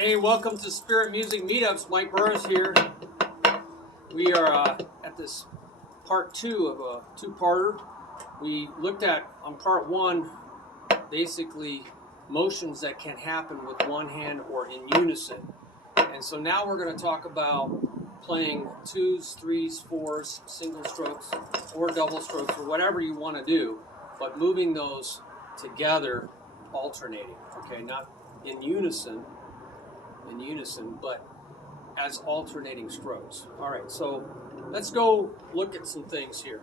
Hey, welcome to Spirit Music Meetups. Mike Burris here. We are at this part 2 of a two-parter. We looked at, on part 1, basically motions that can happen with one hand or in unison. And so now we're going to talk about playing 2s, 3s, 4s, single strokes, or double strokes, or whatever you want to do, but moving those together, alternating, okay? Not in unison, but as alternating strokes. All right, so let's go look at some things here.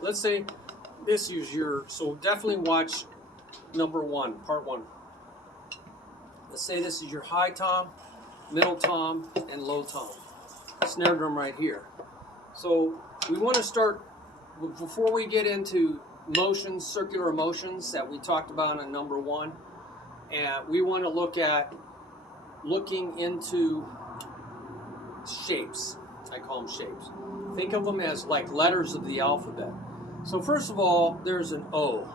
Let's say this is your, so definitely watch number 1, part 1. Let's say this is your high tom, middle tom, and low tom. Snare drum right here. So we want to start, before we get into motions, circular motions that we talked about in number 1, and we want to look at looking into shapes. I call them shapes. Think of them as like letters of the alphabet. So first of all, there's an O,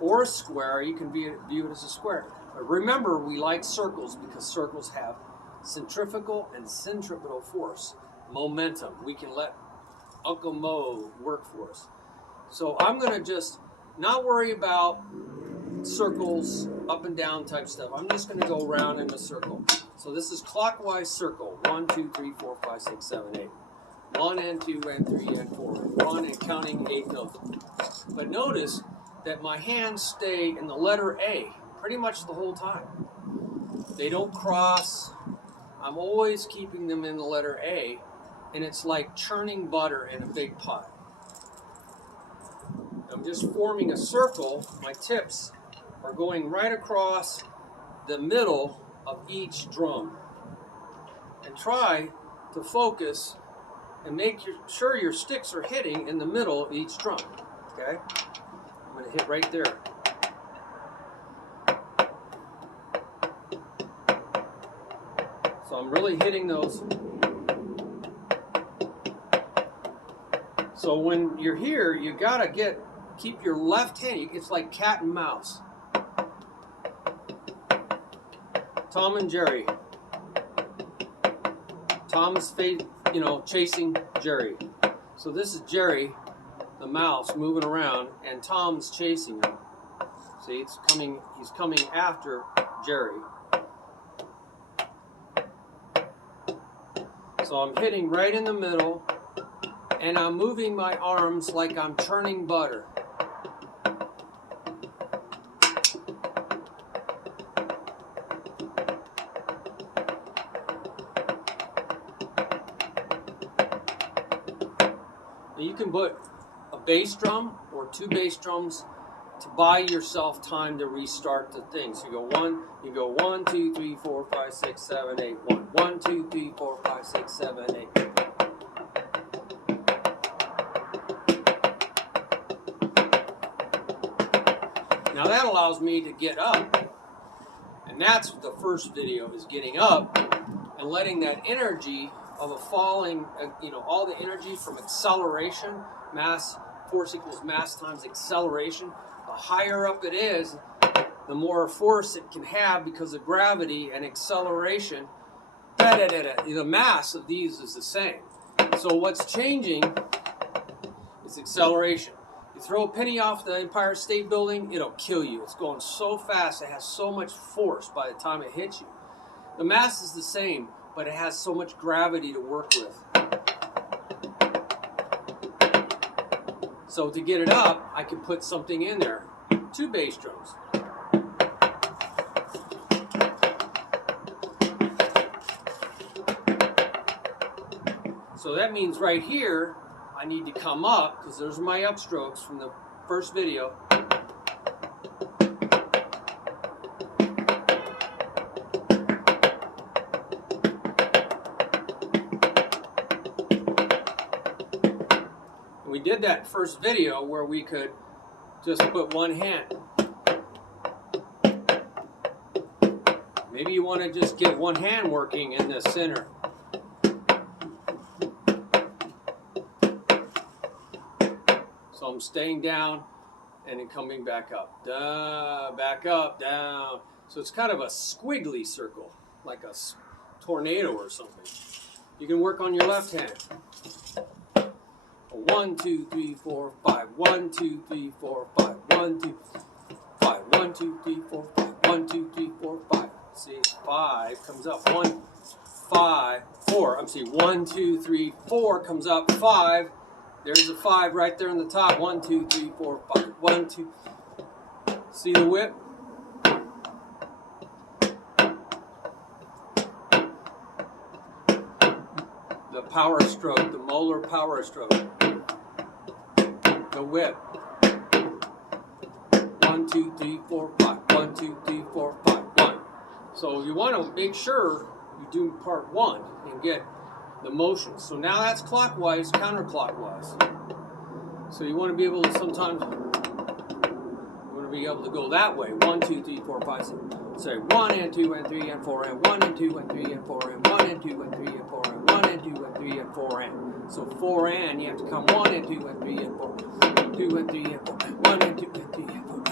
or a square. You can view it as a square. But remember, we like circles because circles have centrifugal and centripetal force, momentum. We can let Uncle Mo work for us. So I'm going to just not worry about circles, up and down type stuff. I'm just going to go around in a circle. So this is clockwise circle. 1, 2, 3, 4, 5, 6, 7, 8. 1 and 2 and 3 and 4. 1 and counting 8 notes. But notice that my hands stay in the letter A pretty much the whole time. They don't cross. I'm always keeping them in the letter A, and it's like churning butter in a big pot. I'm just forming a circle. My tips are going right across the middle of each drum. And try to focus and make sure your sticks are hitting in the middle of each drum. Okay? I'm going to hit right there. So I'm really hitting those. So when you're here, you got to keep your left hand. It's like cat and mouse. Tom and Jerry. Tom is chasing Jerry. So this is Jerry, the mouse, moving around, and Tom's chasing him. See, he's coming after Jerry. So I'm hitting right in the middle, and I'm moving my arms like I'm churning butter. You can put a bass drum or 2 bass drums to buy yourself time to restart the thing. So you go 1, 2, 3, 4, 5, 6, 7, 8, 1. 1, 2, 3, 4, 5, 6, 7, 8. Now that allows me to get up. And that's what the first video is, getting up and letting that energy of a falling, all the energy from acceleration, force equals mass times acceleration. The higher up it is, the more force it can have because of gravity and acceleration. The mass of these is the same. So what's changing is acceleration. You throw a penny off the Empire State Building, it'll kill you. It's going so fast, it has so much force by the time it hits you. The mass is the same, but it has so much gravity to work with. So to get it up, I can put something in there. 2 bass drums. So that means right here, I need to come up, because those are my upstrokes from the first video. We did that first video where we could just put one hand. Maybe you want to just get one hand working in the center. So I'm staying down and then coming back up. Back up, down. So it's kind of a squiggly circle. like a tornado or something. You can work on your left hand. 1, 2, 3, 4, 5. 1, 2, 3, 4, 5. 1, 2, 5. 1, 2, 3, 4, 5. 1, 2, 3, 4, 5. See, 5 comes up. 1, 5, 4. I'm seeing 1, 2, 3, 4 comes up. 5. There's a 5 right there on the top. 1, 2, 3, 4, 5. 1, 2. See the whip? The power stroke, the molar power stroke. The whip. 1, 2, 3, 4, 5. 1, 2, 3, 4, 5. 1. So you want to make sure you do part 1 and get the motion. So now that's clockwise, counterclockwise. So you want to be able to sometimes, you want to be able to go that way. 1, 2, 3, 4, 5, 6. Say 1 and 2 and 3 and 4 and 1 and 2 and 3 and 4 and 1 and 2 and 3 and 4 and 1 and 2 and 3 and 4 and. So 4 and you have to come 1 and 2 and 3 and 4. 2 and 3 and 4. 1 and 2 and 3 and 4.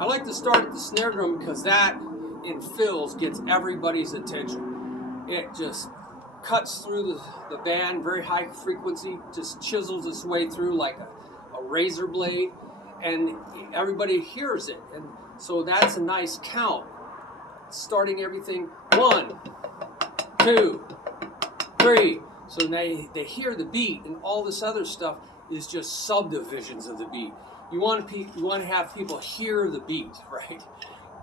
I like to start at the snare drum because that in fills gets everybody's attention. It just cuts through the band, very high frequency, just chisels its way through like a razor blade, and everybody hears it. And so that's a nice count. Starting everything 1, 2, 3. So they hear the beat, and all this other stuff is just subdivisions of the beat. You want to have people hear the beat, right?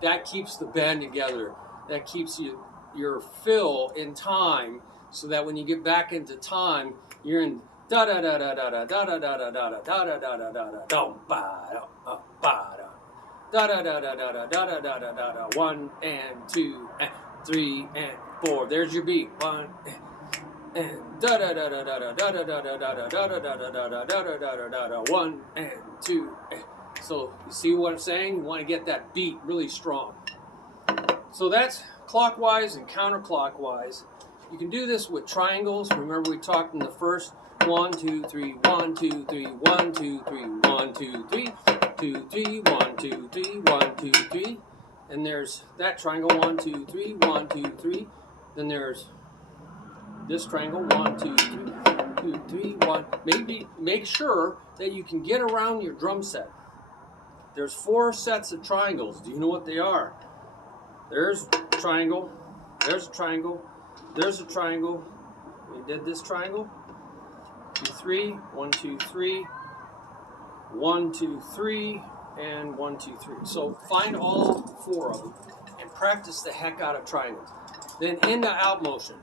That keeps the band together. That keeps your fill in time, so that when you get back into time, you're in da da da da da da da da da da da da da da da da da da ba da ba da da da da da da da da da da da. 1 and 2 and 3 and 4. There's your beat. 1 and da da da da da da da da da da da da da da da da da da da. 1 and 2. So you see what I'm saying? You want to get that beat really strong. So that's clockwise and counterclockwise. You can do this with triangles. Remember we talked in the first 1, 2, 3, 1, 2, 3, 1, 2, 3, 1, 2, 3, 2, 3, 1, 2, 3, 1, 2, 3. And there's that triangle 1, 2, 3, 1, 2, 3. Then there's this triangle 1, 2, 3, 2, 3, 1. Maybe make sure that you can get around your drum set. There's 4 sets of triangles. Do you know what they are? There's a triangle. There's a triangle. There's a triangle. We did this triangle. 2, 3. 1, 2, 3. 1, 2, 3. And 1, 2, 3. So find all 4 of them and practice the heck out of triangles. Then into out motion.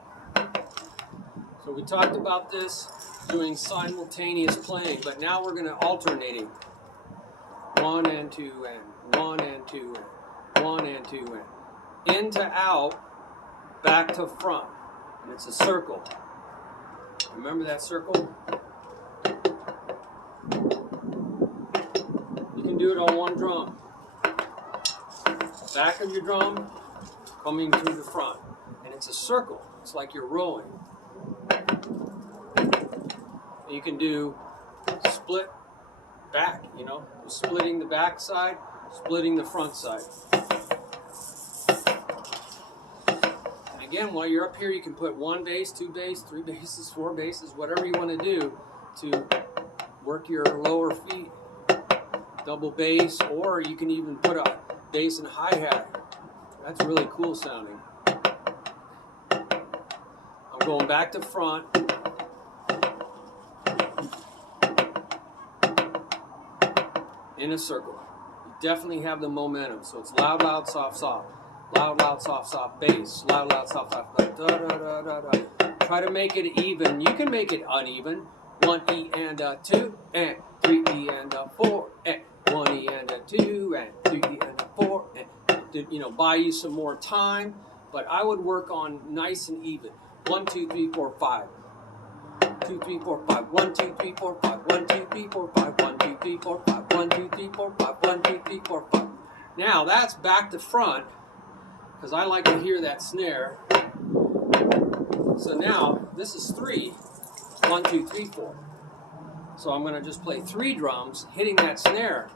So we talked about this, doing simultaneous playing, but now we're going to alternating. 1 and 2 and 1 and 2 and 1 and 2 and. Into out, back to front. And it's a circle. Remember that circle? You can do it on one drum. Back of your drum, coming through the front. And it's a circle. It's like you're rowing. You can do split back, you know, splitting the back side, splitting the front side. And again, while you're up here, you can put 1 bass, 2 bass, 3 basses, 4 basses, whatever you want to do to work your lower feet. Double bass, or you can even put a bass and hi-hat. That's really cool sounding. I'm going back to front. In a circle. You definitely have the momentum. So it's loud, loud, soft, soft. Loud, loud, soft, soft, bass. Loud, loud, soft, soft, da, da, da, da, da. Try to make it even. You can make it uneven. 1 E and a 2 and 3 E and a 4 and 1 E and a 2 and 3 E and a 4 and, you know, buy you some more time. But I would work on nice and even. 1, 2, 3, 4, 5. 2, 3, 4, 5. 1, 2, 3, 4, 5. 1, 2, 3, 4, 5. 1, 2, 3, 4, 5. 1, 2, 3, 4, 5. 1, 2, 3, 4, 5. Now that's back to front, because I like to hear that snare. So now this is 3. 1, 2, 3, 4. So I'm going to just play 3 drums hitting that snare.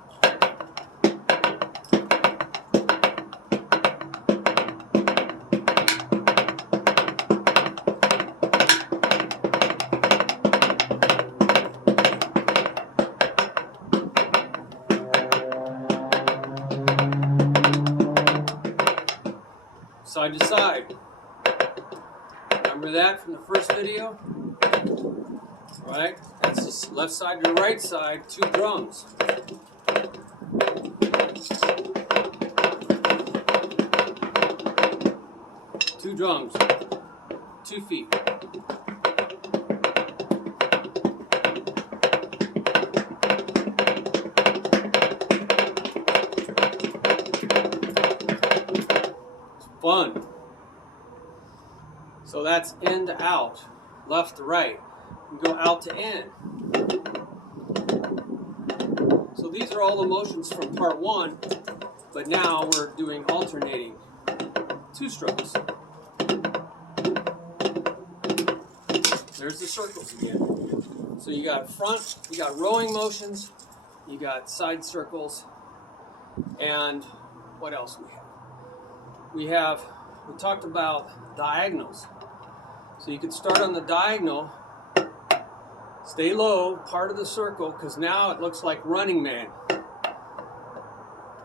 side to side. Remember that from the first video? Right? That's the left side to the right side, 2 drums. Two drums, 2 feet. It's fun. So that's in to out, left to right. You go out to in. So these are all the motions from part 1, but now we're doing alternating 2 strokes. There's the circles again. So you got front, you got rowing motions, you got side circles, and what else we have? We talked about diagonals. So you can start on the diagonal, stay low, part of the circle, because now it looks like Running Man.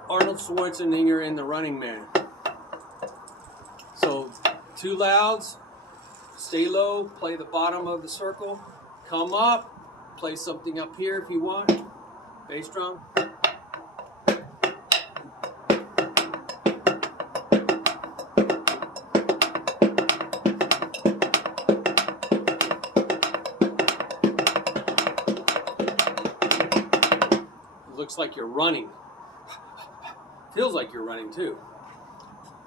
Arnold Schwarzenegger in the Running Man. So 2 louds, stay low, play the bottom of the circle, come up, play something up here if you want, bass drum. It looks like you're running. Feels like you're running too.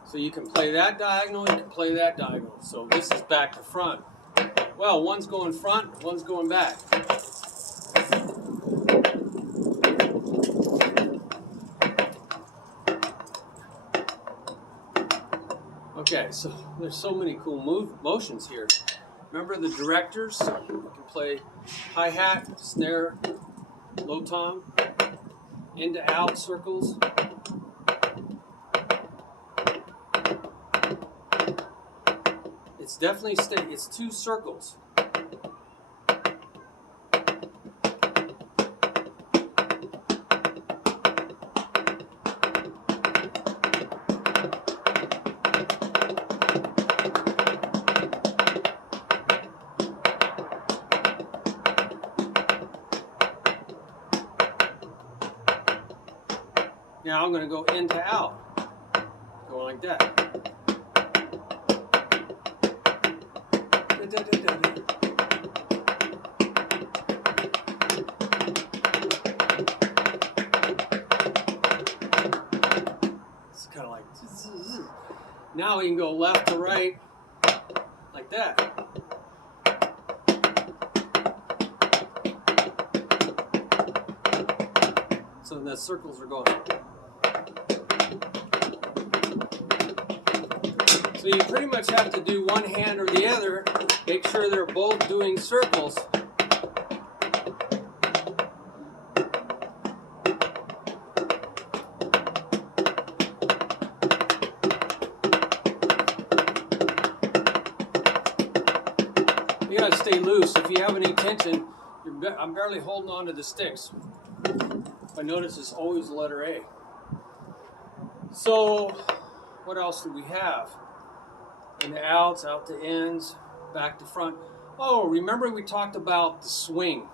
So you can play that diagonal, you can play that diagonal. So this is back to front. Well, one's going front, one's going back. Okay, so there's so many cool motions here. Remember the directors? You can play hi-hat, snare, low tom, in to out circles. It's definitely it's 2 circles. Now I'm going to go in to out, going like that. It's kind of like, now we can go left to right, like that. So the circles are going. So you pretty much have to do one hand or the other, make sure they're both doing circles. You gotta stay loose. If you have any tension, I'm barely holding on to the sticks. I notice it's always the letter A. So, what else do we have? In the outs, out to ins, back to front. Oh, remember we talked about the swing.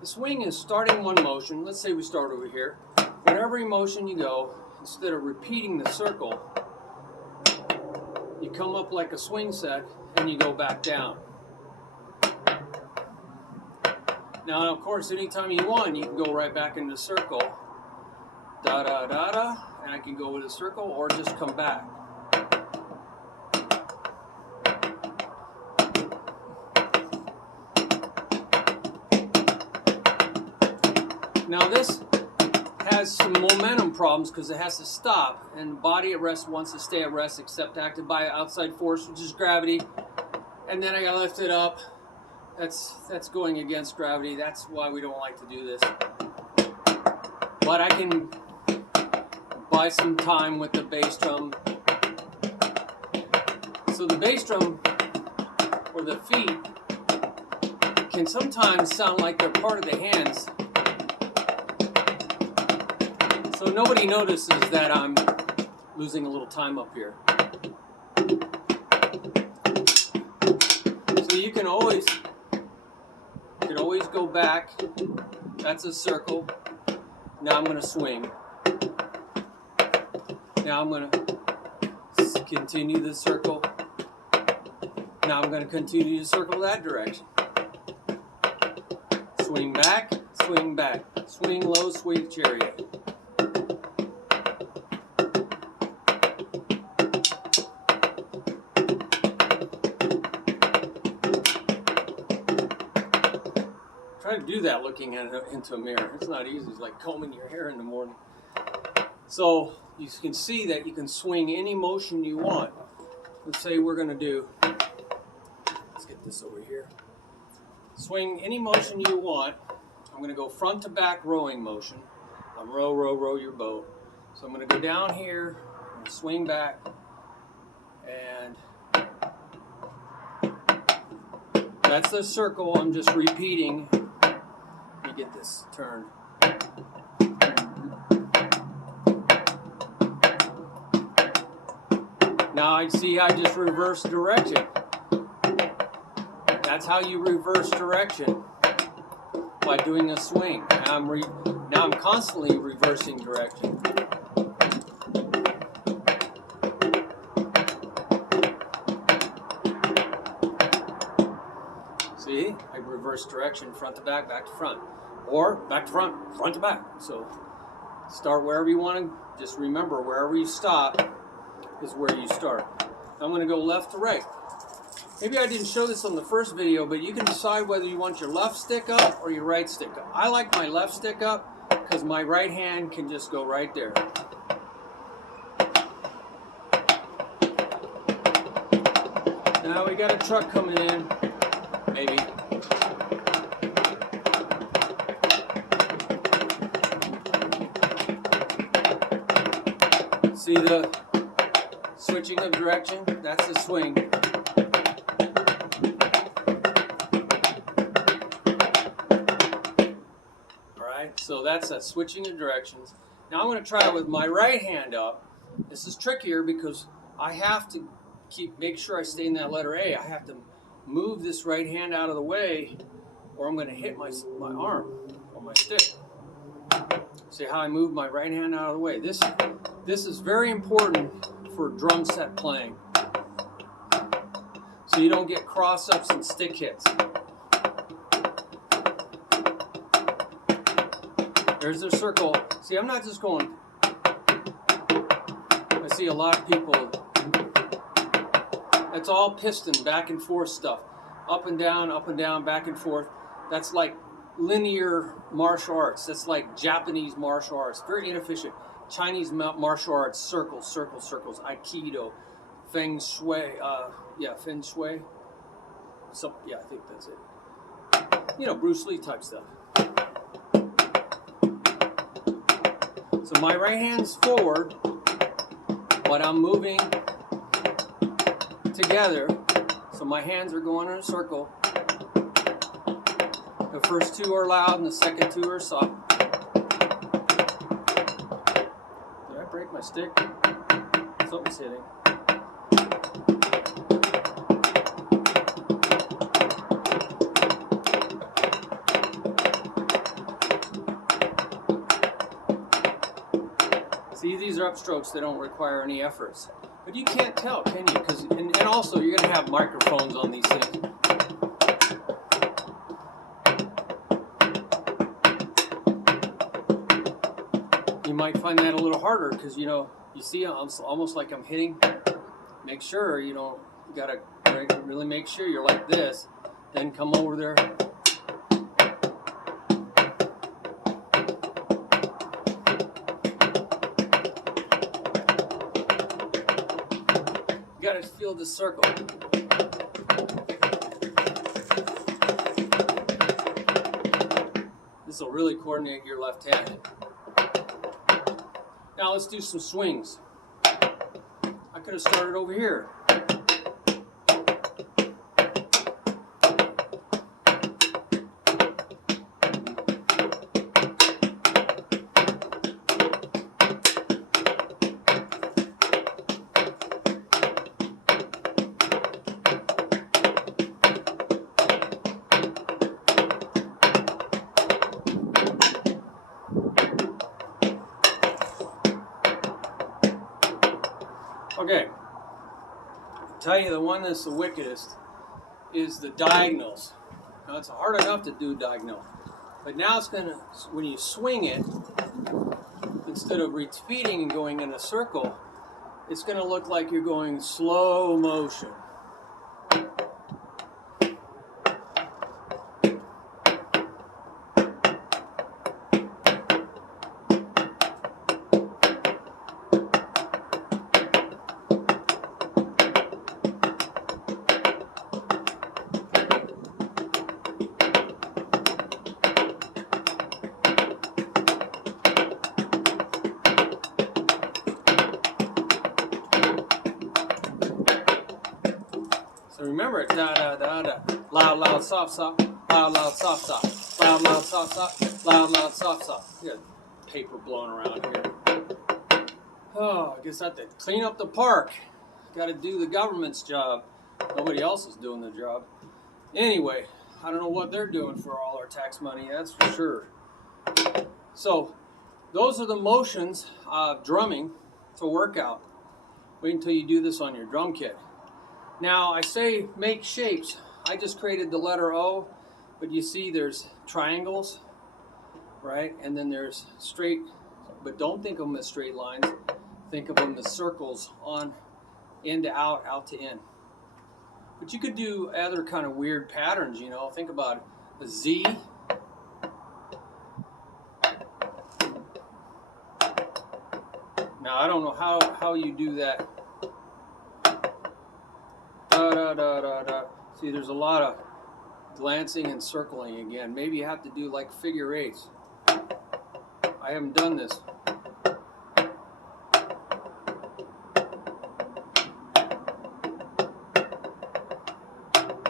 The swing is starting one motion. Let's say we start over here. Whatever motion you go, instead of repeating the circle, you come up like a swing set and you go back down. Now, of course, anytime you want, you can go right back into the circle. Da da da da, and I can go with a circle or just come back. Now this has some momentum problems because it has to stop, and body at rest wants to stay at rest except acted by outside force, which is gravity. And then I gotta lift it up. That's going against gravity. That's why we don't like to do this. But I can buy some time with the bass drum. So the bass drum, or the feet, can sometimes sound like they're part of the hands. So nobody notices that I'm losing a little time up here. So you can always go back. That's a circle. Now I'm going to swing. Now I'm going to continue the circle. Now I'm going to continue to circle that direction. Swing back, swing back. Swing low, swing chariot. Try to do that looking into a mirror. It's not easy. It's like combing your hair in the morning. So you can see that you can swing any motion you want. Let's say we're going to do, let's get this over here. Swing any motion you want. I'm going to go front to back rowing motion. Row, row, row your boat. So I'm going to go down here, and swing back, and that's the circle. I'm just repeating. Let me get this turned. Now I see I just reversed direction. That's how you reverse direction, by doing a swing. Now I'm constantly reversing direction. See, I reverse direction, front to back to front, or back to front, front to back. So start wherever you want to. Just remember, wherever you stop is where you start. I'm going to go left to right. Maybe I didn't show this on the first video, but you can decide whether you want your left stick up or your right stick up. I like my left stick up because my right hand can just go right there. Now we got a truck coming in, maybe. See the switching of direction? That's the swing. So that's that switching of directions. Now I'm going to try it with my right hand up. This is trickier because I have to make sure I stay in that letter A. I have to move this right hand out of the way, or I'm going to hit my arm or my stick. See how I move my right hand out of the way? This is very important for drum set playing, so you don't get cross-ups and stick hits. There's a circle. See, I'm not just going. I see a lot of people. It's all piston, back and forth stuff. Up and down, back and forth. That's like linear martial arts. That's like Japanese martial arts. Very inefficient. Chinese martial arts, circles, circles, circles. Aikido, Feng Shui. Feng Shui. So, yeah, I think that's it. You know, Bruce Lee type stuff. So my right hand's forward, but I'm moving together. So my hands are going in a circle. The first two are loud and the second two are soft. Did I break my stick? Something's hitting. See, these are upstrokes. They don't require any efforts. But you can't tell, can you? And also, you're going to have microphones on these things. You might find that a little harder because, you know, you see I'm almost like I'm hitting. Make sure, you know, you got to really make sure you're like this. Then come over there. You got to feel the circle. This will really coordinate your left hand. Now let's do some swings. I could have started over here. tell you the one that's the wickedest is the diagonals. Now it's hard enough to do diagonal, but now it's gonna, when you swing it, instead of repeating and going in a circle, it's gonna look like you're going slow motion. So remember it, da da da da, loud, loud, soft, soft, loud, loud, soft, soft, loud, loud, soft, soft, loud, loud, soft, soft. You got paper blowing around here. Oh, I guess I have to clean up the park. Got to do the government's job. Nobody else is doing the job. Anyway, I don't know what they're doing for all our tax money, that's for sure. So, those are the motions of drumming. It's a workout. Wait until you do this on your drum kit. Now, I say make shapes. I just created the letter O, but you see there's triangles, right? And then there's straight, but don't think of them as straight lines. Think of them as circles on in to out, out to in. But you could do other kind of weird patterns, you know. Think about a Z. Now, I don't know how you do that. Da, da, da, da, da. See, there's a lot of glancing and circling again. Maybe you have to do like figure eights. I haven't done this.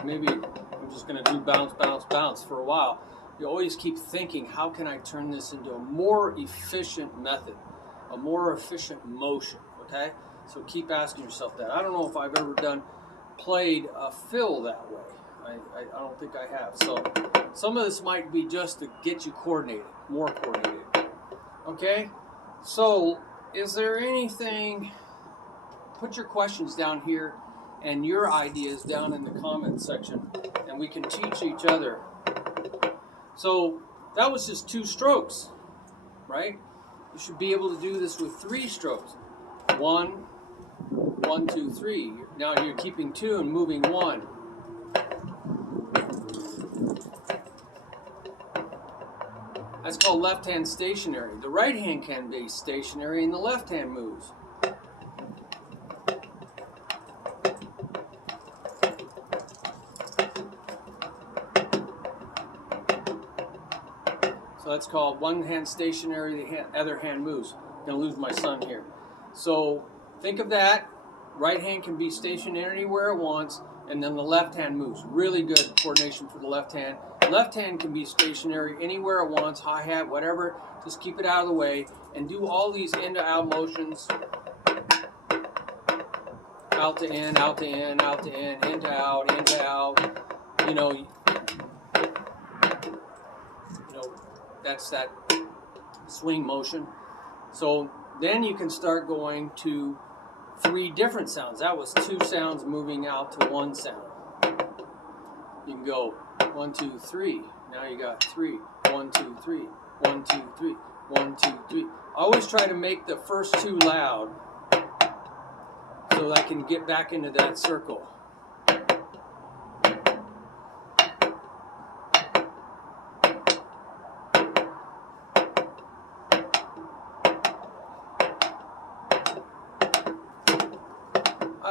Maybe I'm just going to do bounce, bounce, bounce for a while. You always keep thinking, how can I turn this into a more efficient method, a more efficient motion, okay? So keep asking yourself that. I don't know if I've ever played a fill that way. I don't think I have. So some of this might be just to get you coordinated, more coordinated. Okay? So is there anything, put your questions down here and your ideas down in the comments section, and we can teach each other. So that was just 2 strokes, right? You should be able to do this with 3 strokes. 1, 1, 2, 3. Now you're keeping 2 and moving 1. That's called left hand stationary. The right hand can be stationary and the left hand moves. So that's called one hand stationary, the other hand moves. I'm going to lose my son here. So think of that. Right hand can be stationary anywhere it wants, and then the left hand moves. Really good coordination for the left hand. Left hand can be stationary anywhere it wants, hi-hat, whatever. Just keep it out of the way and do all these in to out motions. Out to in, out to in, out to in to out, in to out. You know, that's that swing motion. So then you can start going to 3 different sounds. That was 2 sounds moving out to 1 sound. You can go 1, 2, 3. Now you got 3. 1, 2, 3. 1, 2, 3. 1, 2, 3. Always try to make the first 2 loud so I can get back into that circle.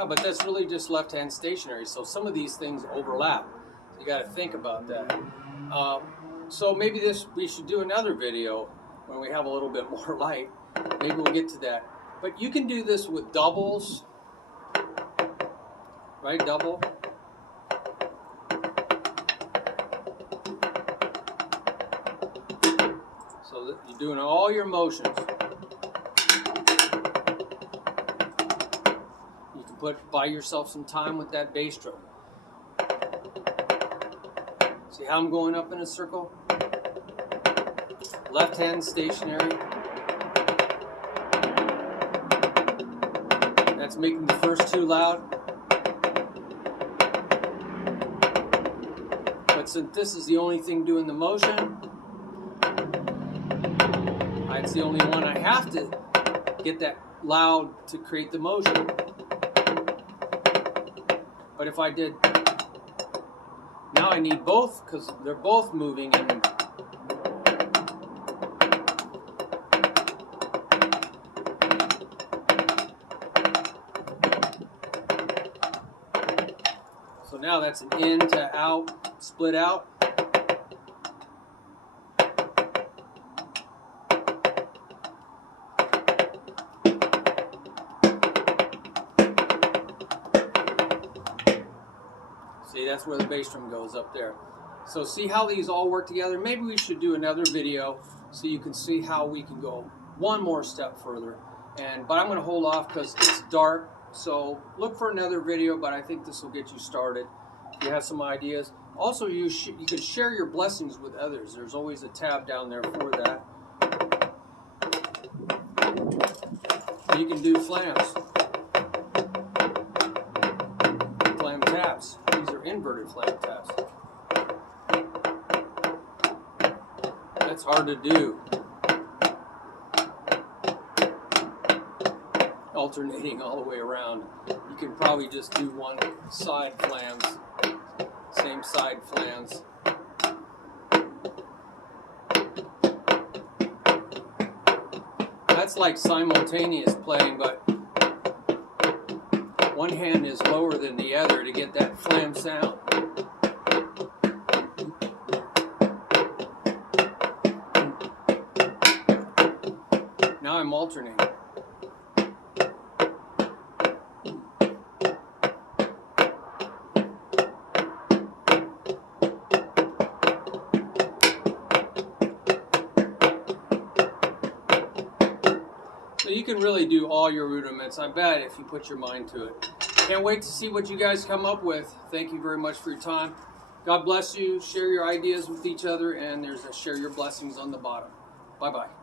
But that's really just left hand stationary, so some of these things overlap. You got to think about that. So maybe we should do another video when we have a little bit more light. Maybe we'll get to that. But you can do this with doubles, right? Double. So that you're doing all your motions. Buy yourself some time with that bass drum. See how I'm going up in a circle? Left hand stationary. That's making the first 2 loud. But since this is the only thing doing the motion, it's the only one I have to get that loud to create the motion. But if I did, now I need both because they're both moving and so now that's an in to out, split out. See, that's where the bass drum goes up there. So see how these all work together? Maybe we should do another video so you can see how we can go one more step further. But I'm going to hold off because it's dark. So look for another video, but I think this will get you started. If you have some ideas. Also, you can share your blessings with others. There's always a tab down there for that. You can do flams. Flam taps. These are inverted flam taps. That's hard to do. Alternating all the way around. You can probably just do one side flams. Same side flams. That's like simultaneous playing, but one hand is lower than the other to get that flam sound. Now I'm alternating. So you can really do all your rudiments, I bet, if you put your mind to it. Can't wait to see what you guys come up with. Thank you very much for your time. God bless you. Share your ideas with each other, and there's a share your blessings on the bottom. Bye-bye.